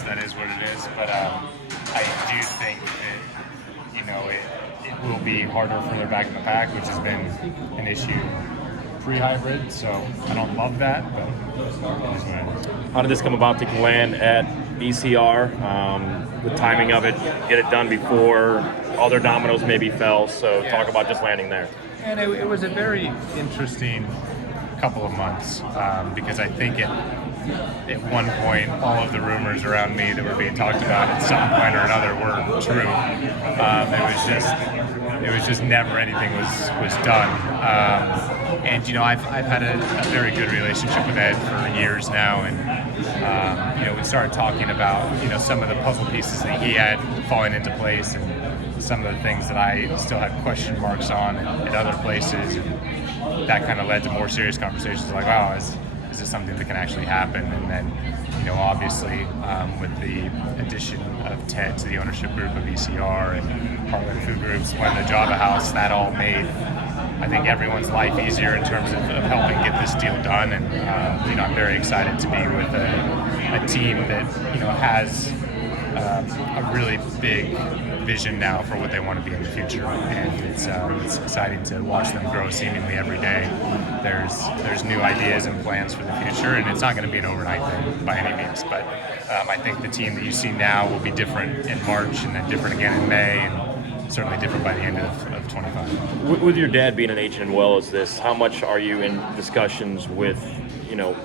guess that is what it is. But I do think that, it will be harder further back in the pack, which has been an issue pre-hybrid. So I don't love that, but it is what it is. How did this come about to land at BCR? The timing of it, get it done before other dominoes maybe fell. So talk about just landing there. And it was a very interesting couple of months because I think at one point all of the rumors around me that were being talked about at some point or another were true. It was just never anything was done. And I've had a very good relationship with Ed for years now, and we started talking about some of the puzzle pieces that he had falling into place, and some of the things that I still had question marks on at other places, and that kind of led to more serious conversations like, wow, is this something that can actually happen? And then, obviously, with the addition of Ted to the ownership group of VCR and Heartland Food Groups, when the Java House, that all made, I think, everyone's life easier in terms of helping get this deal done. And, I'm very excited to be with a team that, has a really big vision now for what they want to be in the future, and it's exciting to watch them grow seemingly every day. There's new ideas and plans for the future, and it's not going to be an overnight thing by any means, but I think the team that you see now will be different in March, and then different again in May, and certainly different by the end of 25. With your dad being an agent as well as this, how much are you in discussions with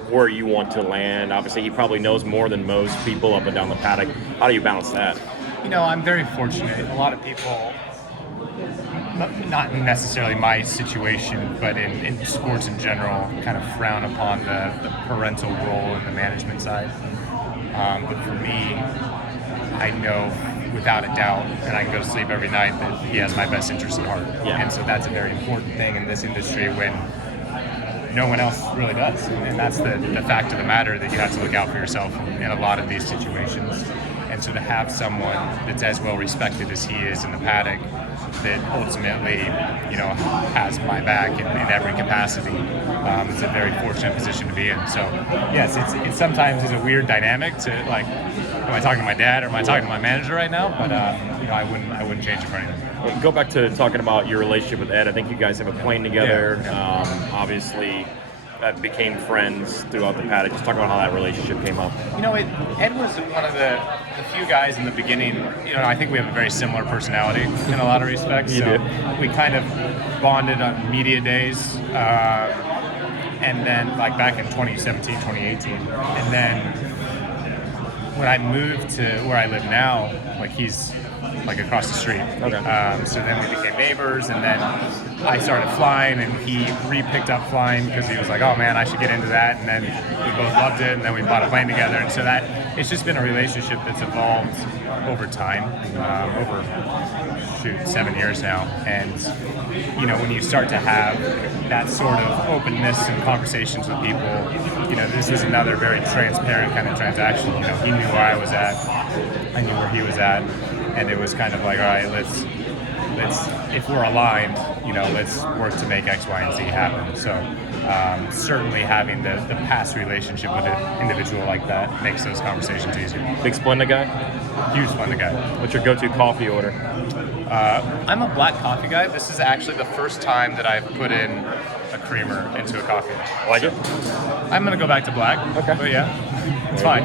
where you want to land? Obviously, he probably knows more than most people up and down the paddock. How do you balance that? I'm very fortunate. A lot of people, not necessarily my situation, but in sports in general, kind of frown upon the parental role in the management side. But for me, I know without a doubt, and I can go to sleep every night, that he has my best interest at heart. Yeah. And so that's a very important thing in this industry when no one else really does. And that's the fact of the matter, that you have to look out for yourself in a lot of these situations. And so to have someone that's as well respected as he is in the paddock, that ultimately, has my back in every capacity, it's a very fortunate position to be in. So yes, it's sometimes is a weird dynamic to, like, am I talking to my dad or am I talking to my manager right now? But I wouldn't change it for anything. Well, go back to talking about your relationship with Ed. I think you guys have a plane together. Yeah. Obviously, became friends throughout the paddock. Just talk about how that relationship came up. Ed was one of the few guys in the beginning. I think we have a very similar personality in a lot of respects. We kind of bonded on media days, and then like back in 2017, 2018, and then when I moved to where I live now, like he's like across the street. Okay. So then we became neighbors, and then I started flying, and he re-picked up flying because he was like, oh man, I should get into that. And then we both loved it, and then we bought a plane together. And so that it's just been a relationship that's evolved over time, over 7 years now. And when you start to have that sort of openness and conversations with people, this is another very transparent kind of transaction. He knew where I was at, I knew where he was at, and it was kind of like, all right, let's if we're aligned, let's work to make X, Y, and Z happen. So certainly having the past relationship with an individual like that makes those conversations easier. Big Splenda guy? Huge Splenda guy. What's your go-to coffee order? I'm a black coffee guy. This is actually the first time that I've put in a creamer into a coffee. Like it? I'm going to go back to black. Okay. But yeah, it's fine.